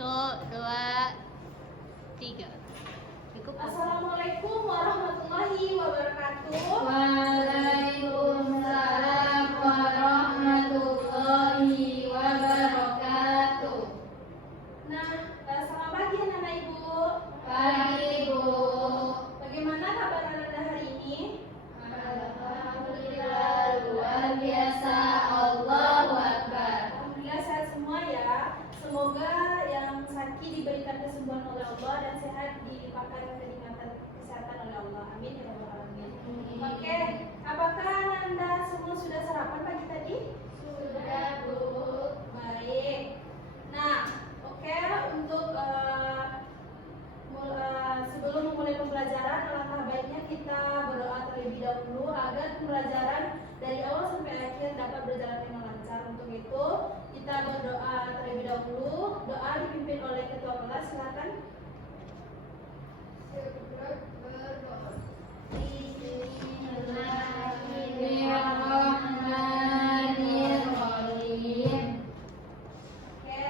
2, 3. Cukup. Assalamualaikum warahmatullahi wabarakatuh. Waalaikumsalam warahmatullahi wabarakatuh. Nah, selamat pagi anak-anak ibu. Pagi Bu. Bagaimana kabar anda hari ini? Alhamdulillah luar biasa. Allahu Akbar. Alhamdulillah sehat semua ya. Semoga yang sakit diberikan kesembuhan oleh Allah dan sehat dilimpahkan kenikmatan kesehatan oleh Allah. Amin ya rabbal alamin. Oke, apakah anda semua sudah sarapan pagi tadi? Sudah Bu. Baik. Nah, oke, untuk sebelum memulai pembelajaran, alangkah baiknya kita berdoa terlebih dahulu agar pembelajaran dari awal sampai akhir dapat berjalan dengan lancar. Untuk itu, kita berdoa terlebih dahulu. Doa dipimpin oleh ketua kelas. Silakan. Bismillahirrahmanirrahim. Oke.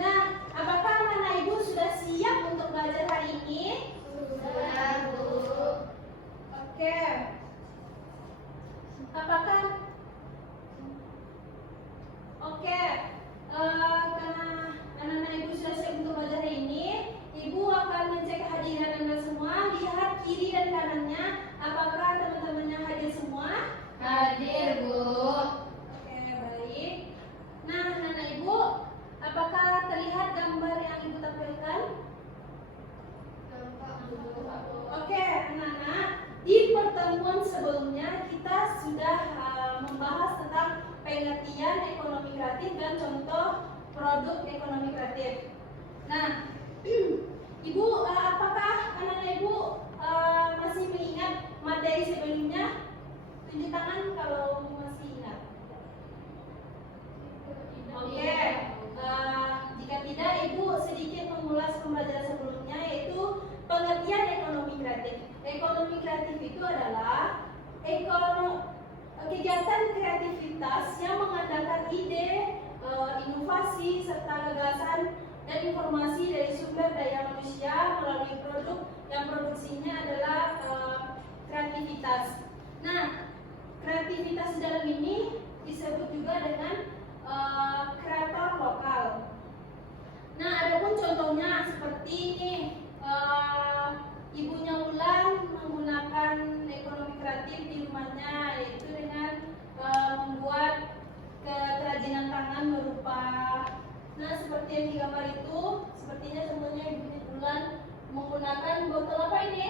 Nah, apakah anak-anak ibu sudah siap untuk belajar hari ini? Sudah Bu. Oke. Apakah Oke, karena anak-anak ibu sudah siap untuk belajar hari ini, ibu akan mengecek kehadiran anda semua. Lihat kiri dan kanannya, apakah teman-temannya hadir semua? Hadir Bu. Oke, baik. Nah, anak-anak ibu, apakah terlihat gambar yang ibu tampilkan? Oke, anak-anak, di pertemuan sebelumnya kita sudah membahas tentang pengertian ekonomi kreatif dan contoh produk ekonomi kreatif. Nah, ibu, apakah anak-anak ibu masih mengingat materi sebelumnya? Tunjuk tangan kalau masih ingat. Oke, jika tidak, ibu sedikit mengulas pembelajaran sebelumnya, yaitu pengertian ekonomi kreatif. Ekonomi kreatif itu adalah kegiatan kreativitas yang mengandalkan ide, inovasi, serta gagasan dan informasi dari sumber daya manusia melalui produk yang produksinya adalah kreativitas. Nah, kreativitas di dalam ini disebut juga dengan kreator lokal. Nah, adapun contohnya seperti ini, ibunya Wulan menggunakan ekonomi kreatif di rumahnya, yaitu dengan membuat kerajinan tangan berupa, nah seperti yang digambar itu, sepertinya contohnya ibunya Wulan menggunakan botol apa ini?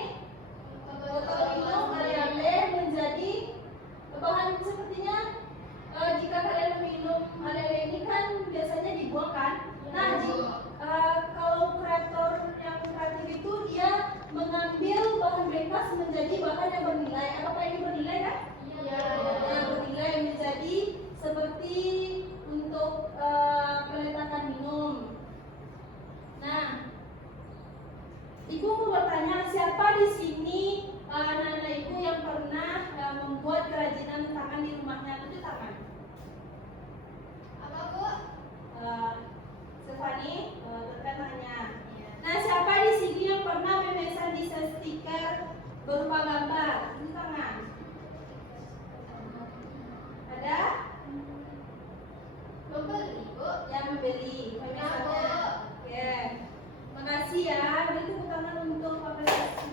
Botol minum ale-ale menjadi bahan sepertinya. Jika kalian minum ale-ale ini kan biasanya dibuang kan? Nah, kalau kreator yang kreatif itu dia mengambil bahan bekas menjadi bahan yang bernilai. Apakah ini bernilai kan? Iya. Nah, bernilai menjadi seperti untuk peletakan minum. Nah, ibu mau bertanya, siapa di sini anak-anak ibu yang pernah membuat kerajinan tangan di rumahnya? Tunjuk tangan. Apa Bu? Stefani, tekan tangannya. Nah, siapa di sini yang pernah memesan desain stiker berupa gambar? Tunjuk tangan. Ada? Membeli Bu. Yang membeli pemesannya. Oke. Makasih ya. Beri tepuk tangan untuk apresiasi.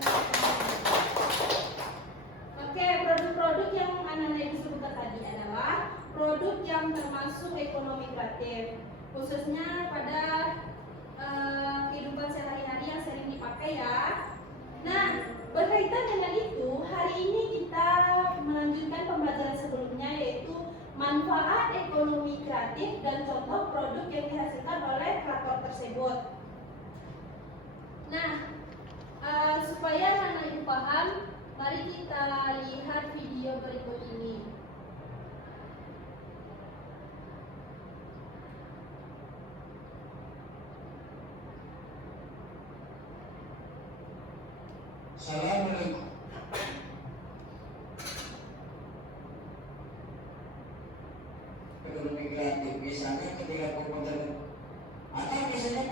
Oke, produk-produk yang anak-anak ibu sebutkan tadi adalah produk yang termasuk ekonomi kreatif, khususnya pada kehidupan sehari-hari yang sering dipakai ya. Nah, berkaitan dengan itu, hari ini kita melanjutkan pembelajaran sebelumnya, yaitu manfaat ekonomi kreatif dan contoh produk yang dihasilkan oleh kreator tersebut. Nah, supaya anak ibu paham, mari kita lihat video berikut ini. Assalamualaikum. Ekonomi kreatif misalnya ketika komputer atau misalnya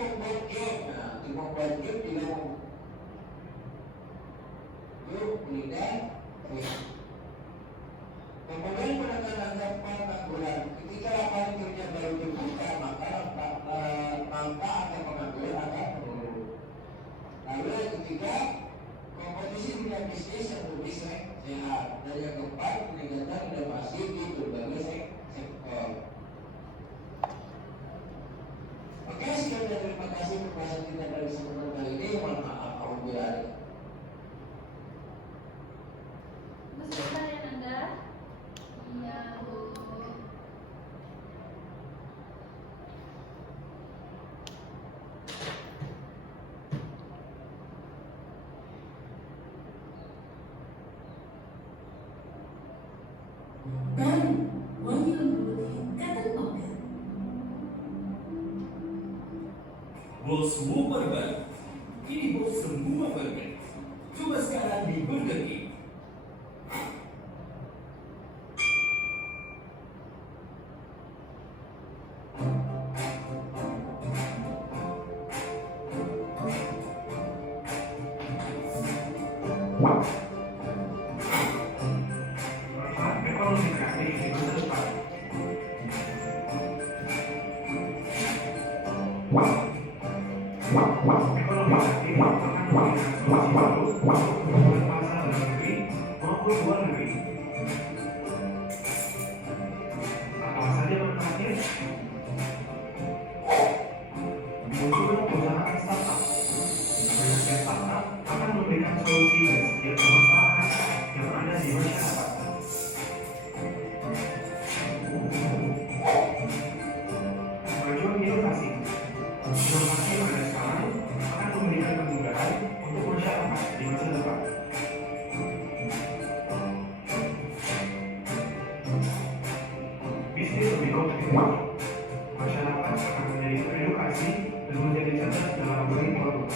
Bos semua burger. Kini bos semua burger. Coba sekarang di Burger King. Ekonomi kreatif di masa depan. Ekonomi kreatif akan memberikan solusi baru untuk kebutuhan pasar dalam negeri maupun luar negeri. Apa saja manfaatnya? Munculnya perusahaan startup. Banyaknya startup akan memberikan solusi dari setiap permasalahan yang ada di masyarakat. Kemajuan inovasi. Inovasi yang ada sekarang akan memberikan kemudahan untuk masyarakat di masa depan. Bisnis lebih kompetitif. Masyarakat akan menjadi teredukasi dan menjadi cerdas dalam membeli produk.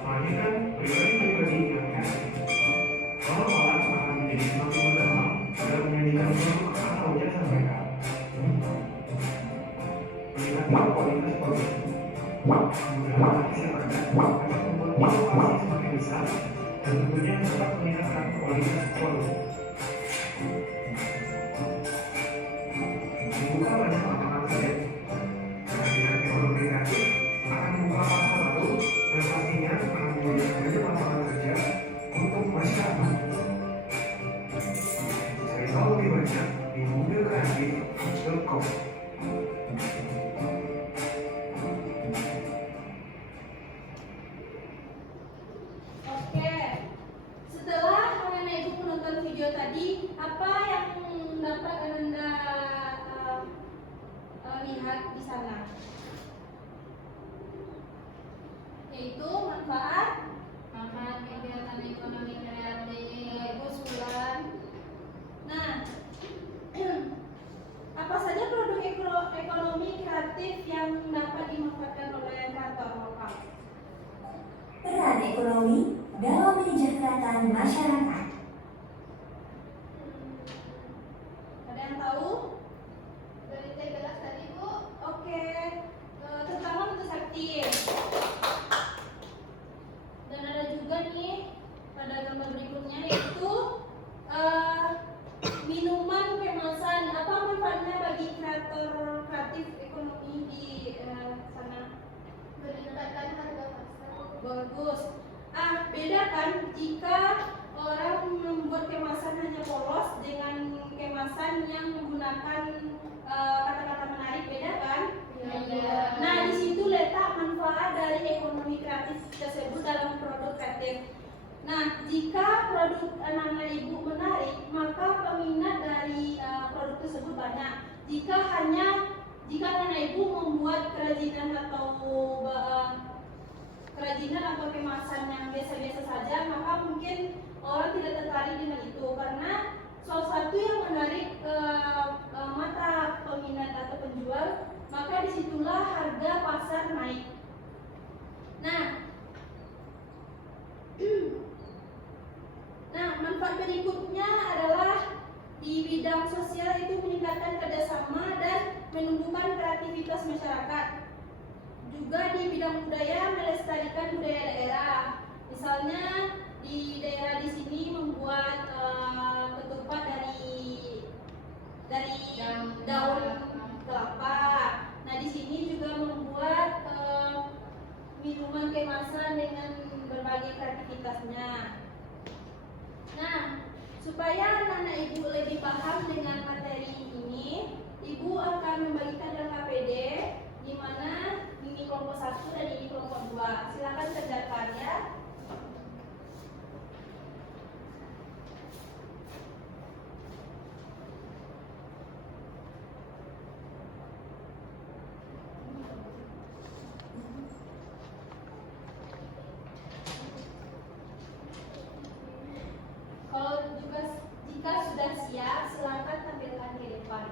Melahirkan pribadi-pribadi yang kreatif. Orang-orang akan menjadi semakin berkembang dalam menyanyikan produk atau jasa mereka. Meningkatkan kualitas produk. Kemudahan bagi masyarakat akan membuat inovasi semakin besar dan tentunya tetap meningkatkan kualitas produk. Membuka banyak lapangan kerja. Kehadiran ekonomi kreatif akan membuka pasar baru dan pastinya akan menyediakan banyak lapangan kerja untuk masyarakat. Cari tahu lebih banyak di mobilkreatif.com. Oke, setelah Anda Ibu menonton video tadi, apa yang dapat Anda lihat di sana? Yaitu manfaat kegiatan ekonomi kreatif. Ibu Sulan. Nah, apa saja produk ekonomi kreatif yang dapat dimanfaatkan oleh kantor lokal? Peran ekonomi dalam menyejahterakan masyarakat. Ada yang tahu? Dari gelas tadi, Bu. Oke, terutama untuk sakti. Dan ada juga nih pada gambar berikutnya yaitu minuman kemasan. Apa manfaatnya bagi kreator kreatif ekonomi di sana? Meningkatkan harga pasar. Bagus. Beda kan jika orang membuat kemasan hanya polos dengan kemasan yang menggunakan kata-kata menarik, beda kan? Iya. Nah, di situ letak manfaat dari ekonomi kreatif tersebut dalam produk kreatif. Nah, jika produk anak-anak ibu menarik, maka peminat dari produk tersebut banyak. Jika anak ibu membuat kerajinan atau kemasan yang biasa-biasa saja, maka mungkin orang tidak tertarik dengan itu karena salah satu yang menarik mata peminat atau penjual, maka disitulah harga pasar naik. Nah, manfaat berikutnya adalah di bidang sosial itu meningkatkan kerjasama dan menumbuhkan kreativitas masyarakat. Juga di bidang budaya melestarikan budaya daerah. Misalnya di daerah di sini membuat ketupat dari daun kelapa. Nah, di sini juga membuat minuman kemasan dengan berbagai kreativitasnya. Nah, supaya anak-anak ibu lebih paham dengan materi ini, ibu akan membagikan dalam KPD di mana ini kelompok 1 dan ini kelompok 2. Silakan kerjakan ya. Kalau juga jika sudah siap, silakan tampilkan di depan.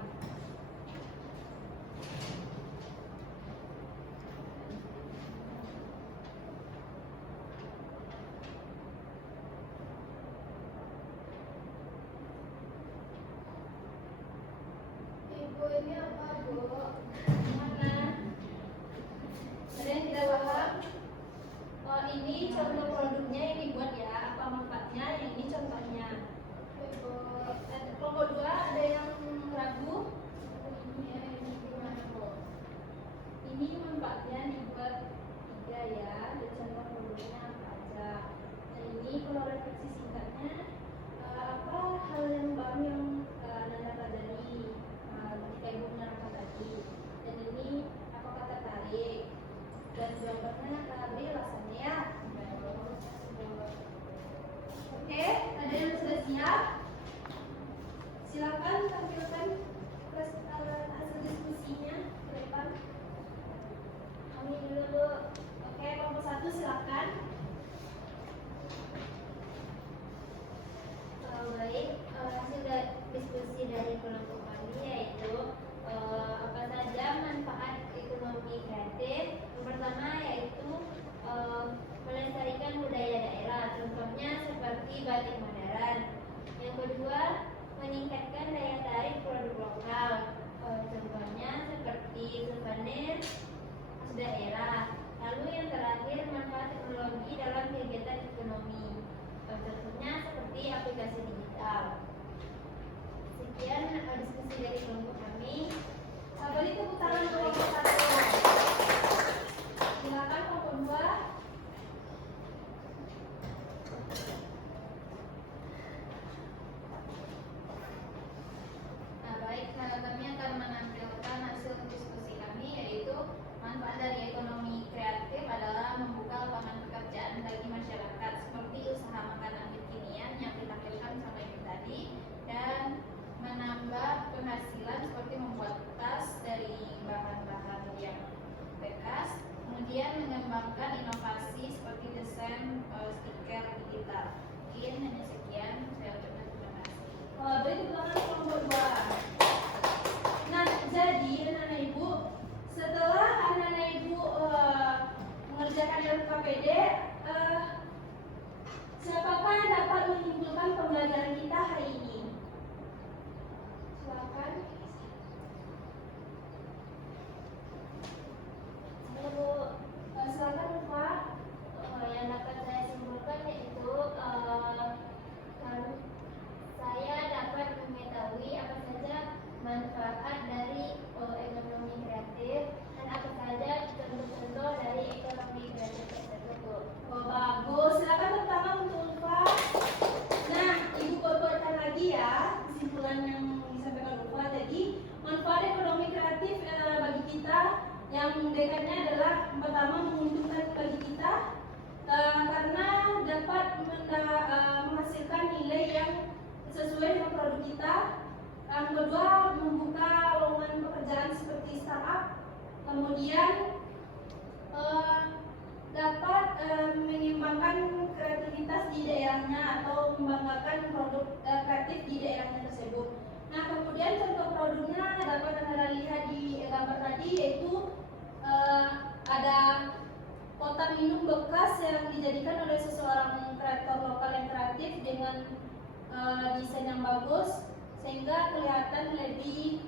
manfaat dari ekonomi kreatif adalah membuka lapangan pekerjaan bagi masyarakat seperti usaha makanan kekinian yang kita lakukan sama ini tadi, dan menambah penghasilan seperti membuat tas dari bahan-bahan yang bekas, kemudian mengembangkan inovasi seperti desain stiker digital. Mungkin hanya sekian, saya ucapkan terima kasih. Beri tepuk tangan kelompok 2. Nah, jadi anak-anak ibu, setelah anak-anak ibu mengerjakan LKPD, siapakah yang dapat menyimpulkan pembelajaran kita hari ini? Silakan. Ibu, Silakan Pak. yang dapat saya simpulkan yaitu saya dapat mengetahui apa saja manfaat dari ekonomi kreatif dan apa saja contoh-contoh dari ekonomi kreatif tersebut. Oh, bagus. Silakan tepuk tangan untuk Ulfa. Nah, ibu buatkan lagi ya kesimpulan yang disampaikan Ulfa. Jadi, manfaat ekonomi kreatif bagi kita yang dekatnya adalah pertama menguntungkan bagi kita karena dapat menghasilkan nilai yang sesuai dengan produk kita. Yang kedua, membuka lowongan pekerjaan seperti startup. Kemudian dapat mengembangkan kreativitas di daerahnya atau membanggakan produk kreatif di daerahnya tersebut. Nah, kemudian contoh produknya dapat Anda lihat di gambar tadi, yaitu ada kotak minum bekas yang dijadikan oleh seseorang kreator lokal yang kreatif dengan desain yang bagus sehingga kelihatan lebih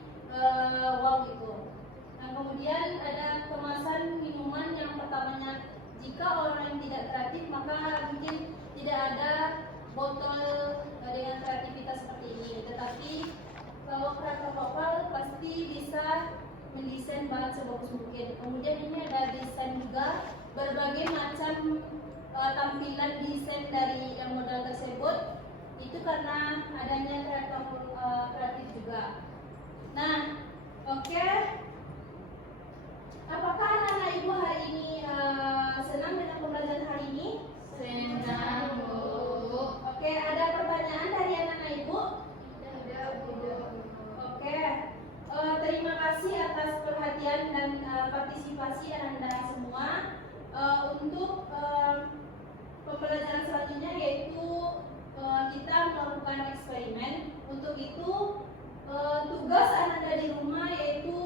wow gitu. Nah, kemudian ada kemasan minuman yang pertamanya, jika orang yang tidak kreatif maka mungkin tidak ada botol dengan kreativitas seperti ini. Tetapi kalau kreator lokal pasti bisa mendesain bahan sebagus mungkin. Kemudian ini ada desain juga, berbagai macam tampilan desain dari modal tersebut itu karena adanya kreator kreatif juga. Nah, oke. Apakah anak-anak ibu hari ini senang dengan pembelajaran hari ini? Senang, Bu. Oke, ada pertanyaan dari anak-anak ibu? Oke, terima kasih atas perhatian dan partisipasi Anda semua. Untuk pembelajaran selanjutnya yaitu kita melakukan eksperimen. Untuk itu tugas Anda di rumah yaitu